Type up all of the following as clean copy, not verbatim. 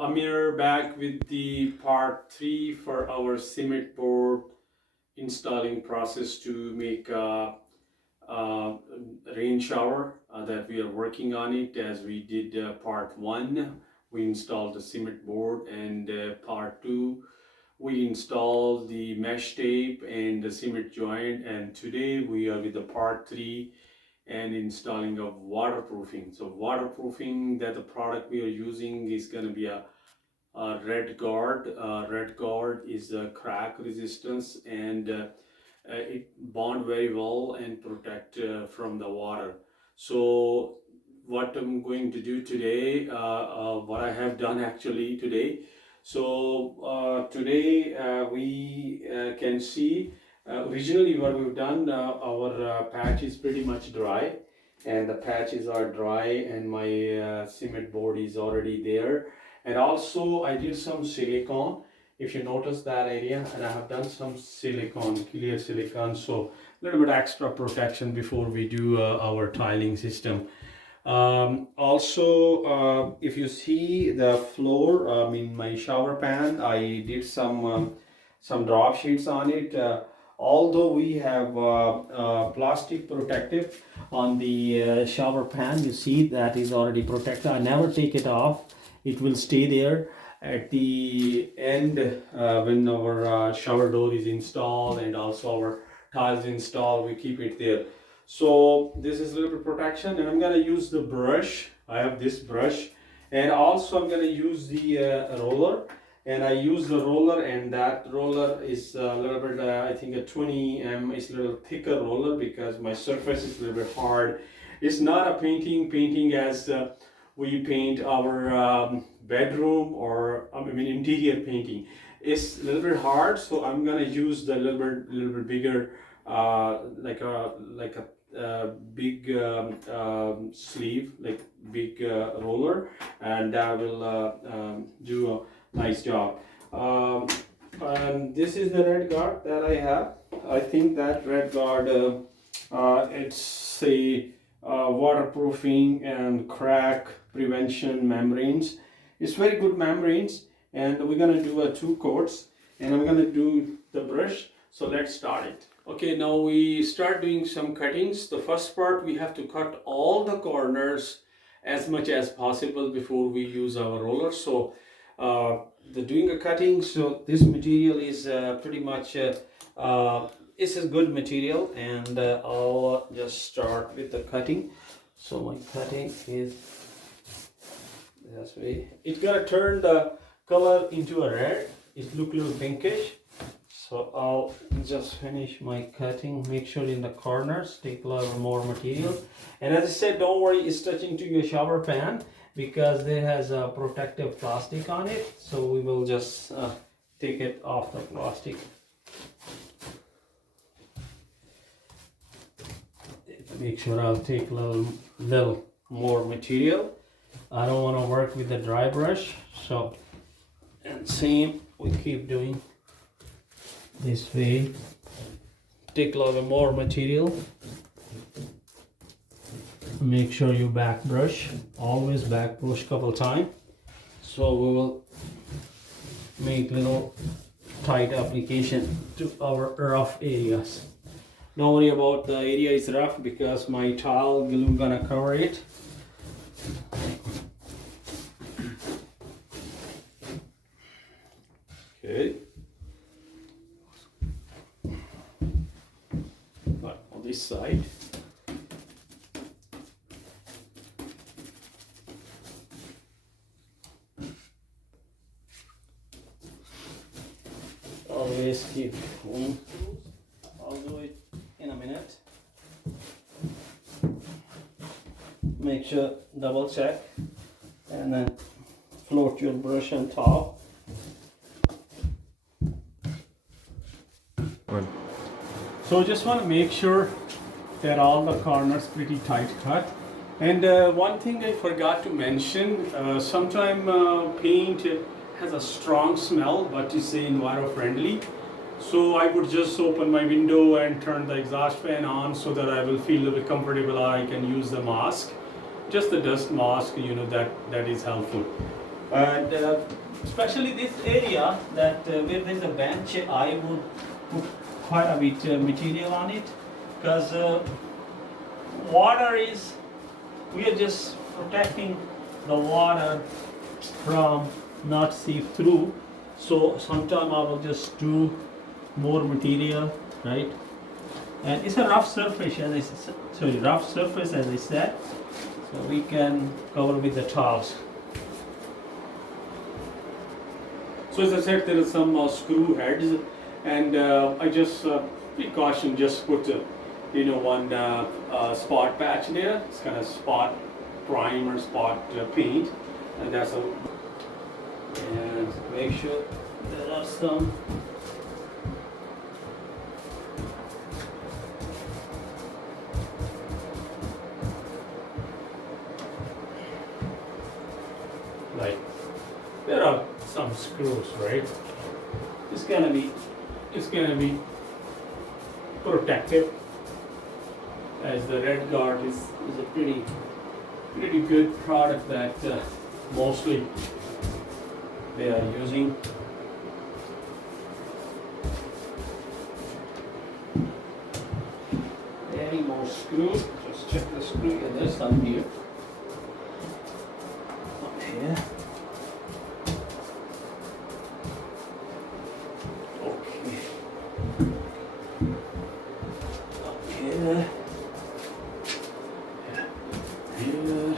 I'm here back with the part 3 for our cement board installing process to make a rain shower that we are working on it. As we did part 1, we installed the cement board, and part 2 we installed the mesh tape and the cement joint, and today we are with the part 3 and installing of waterproofing. So waterproofing, that the product we are using is going to be a red guard. Red guard is a crack resistance, and it bond very well and protect from the water. So what I'm going to do today, what I have done actually today. So today we can see originally what we've done. Our patch is pretty much dry, and the patches are dry, and my cement board is already there. And also I did some silicone, if you notice that area, and I have done some silicone, clear silicone, so a little bit extra protection before we do our tiling system. Also, if you see the floor, I mean my shower pan, I did some drop sheets on it. Although we have plastic protective on the shower pan, you see that is already protected. I never take it off. It will stay there at the end when our shower door is installed and also our tiles installed. We keep it there. So this is a little bit protection, and I'm going to use the brush. I have this brush, and also I'm going to use the roller. And I use the roller, and that roller is a little bit, I think a 20 is a little thicker roller, because my surface is a little bit hard. It's not a painting as we paint our bedroom, or I mean interior painting. It's a little bit hard, so I'm gonna use the little bit bigger, like a big sleeve, like big roller, and that will do a nice job. And this is the red guard that I have. I think that red guard, it's a waterproofing and crack prevention membranes. It's very good membranes, and we're gonna do 2 coats, and I'm gonna do the brush. So let's start it. Okay, now we start doing some cuttings. The first part, we have to cut all the corners as much as possible before we use our roller. So the doing a cutting, so this material is pretty much it's a good material, and I'll just start with the cutting. So my cutting is this way. It's gonna turn the color into a red. It look a little pinkish. So I'll just finish my cutting. Make sure in the corners, take a little more material. And as I said, don't worry, it's touching to your shower pan, because there has a protective plastic on it. So we will just take it off the plastic. Make sure I'll take a little more material. I don't want to work with the dry brush. So, and same, we keep doing this way. Take a little more material. Make sure you back brush, always back brush couple times. So we will make little tight application to our rough areas. Don't worry about the area is rough, because my tile glue gonna cover it. Okay. On this side. Always keep on. I'll do it in a minute. Make sure, double check, and then float your brush on top. Good. So just want to make sure that all the corners pretty tight cut. And one thing I forgot to mention, sometimes paint has a strong smell, but it's environment friendly. So I would just open my window and turn the exhaust fan on, so that I will feel a little bit comfortable. I can use the mask, just the dust mask, you know, that is helpful. And especially this area that where there's a bench, I would put quite a bit material on it, because water is, we are just protecting the water from not seep through. So sometime I will just do more material, right? And it's a rough surface, rough surface as I said, so we can cover with the tiles. So as I said, there are some screw heads, and I just precaution just put one spot patch there. It's kind of spot primer, spot paint, and that's a. And make sure there are some. Like there are some screws, right? It's gonna be protected, as the Red Guard is a pretty good product that mostly they are using. Any more screws? Just check the screw. Yeah, there's some here. Up here. Okay. Up here. Here.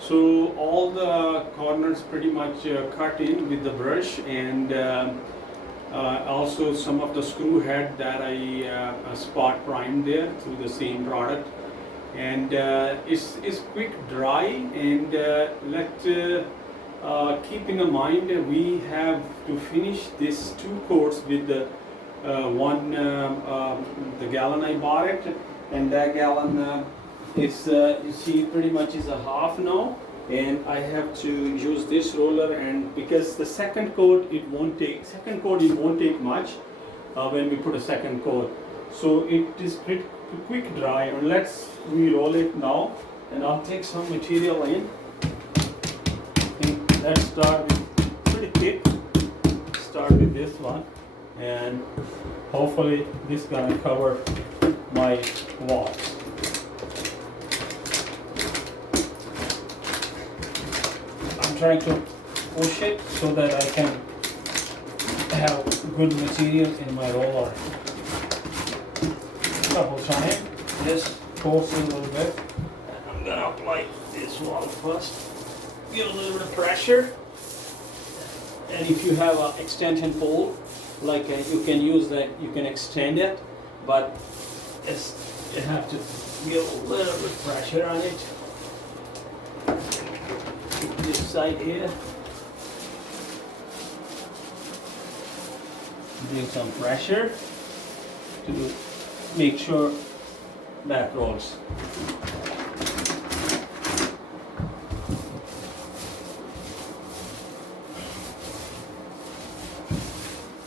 So all the corners pretty much cut in with the brush, and also some of the screw head that I spot primed there through the same product, and it's quick dry. And keep in mind we have to finish this 2 coats with the the gallon I bought it, and that gallon it's you see pretty much is a half now, and I have to use this roller, and because the second coat it won't take much when we put a second coat, so it is pretty quick dry. And let's re-roll it now, and I'll take some material in. And let's start with pretty thick. Start with this one, and hopefully this gonna cover my walls. Trying to push it so that I can have good material in my roller. Couple times, just force it a little bit. And I'm gonna apply this wall first. Give a little bit of pressure. And if you have an extension pole, like you can use that, you can extend it, but you have to give a little bit of pressure on it. This side here, bring some pressure to make sure that rolls.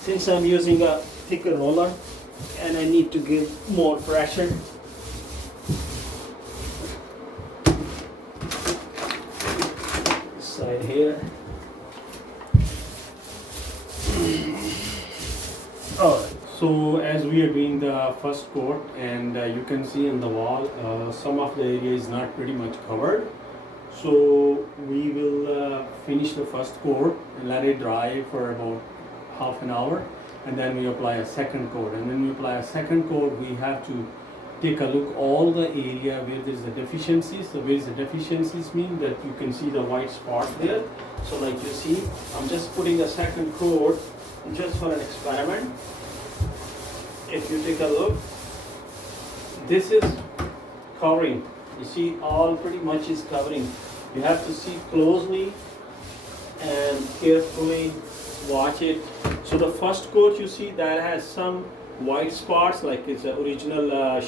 Since I'm using a thicker roller and I need to give more pressure, here. Alright, so as we are doing the first coat, and you can see in the wall some of the area is not pretty much covered, so we will finish the first coat and let it dry for about half an hour, and then we apply a second coat. And when we apply a second coat, we have to take a look all the area where there's the deficiencies. So where the deficiencies mean that you can see the white spot there. So like you see, I'm just putting a second coat just for an experiment. If you take a look, this is covering. You see all pretty much is covering. You have to see closely and carefully watch it. So the first coat you see that has some white spots, like it's the original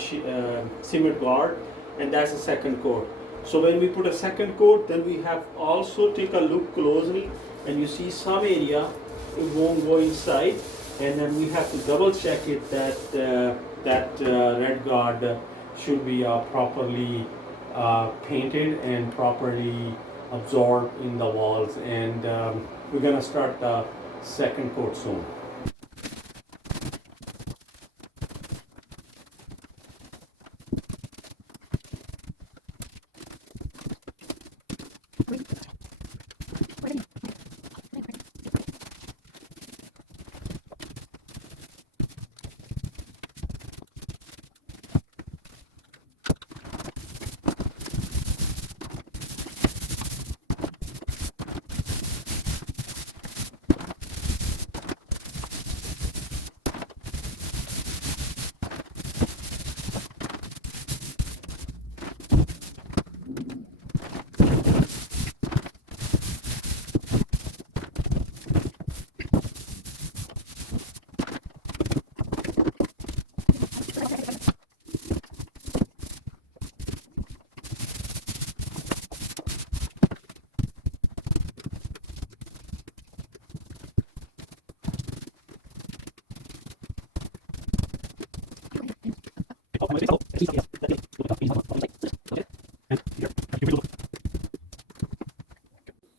cement guard, and that's the second coat. So when we put a second coat, then we have also take a look closely, and you see some area it won't go inside, and then we have to double check it that red guard should be properly painted and properly absorbed in the walls, and we're gonna start the second coat soon.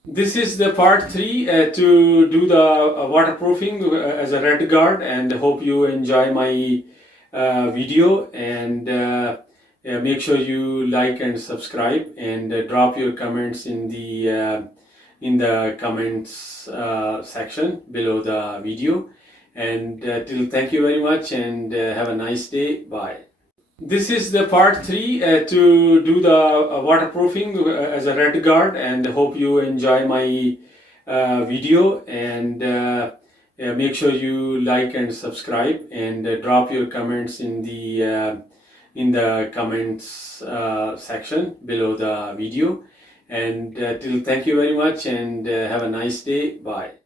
This is the part 3 to do the waterproofing as a red guard, and hope you enjoy my video, and make sure you like and subscribe, and drop your comments in the comments section below the video. And till thank you very much, and have a nice day. Bye. This is the part 3 to do the waterproofing as a red guard, and hope you enjoy my video, and make sure you like and subscribe, and drop your comments in the comments section below the video. And till thank you very much, and have a nice day. Bye.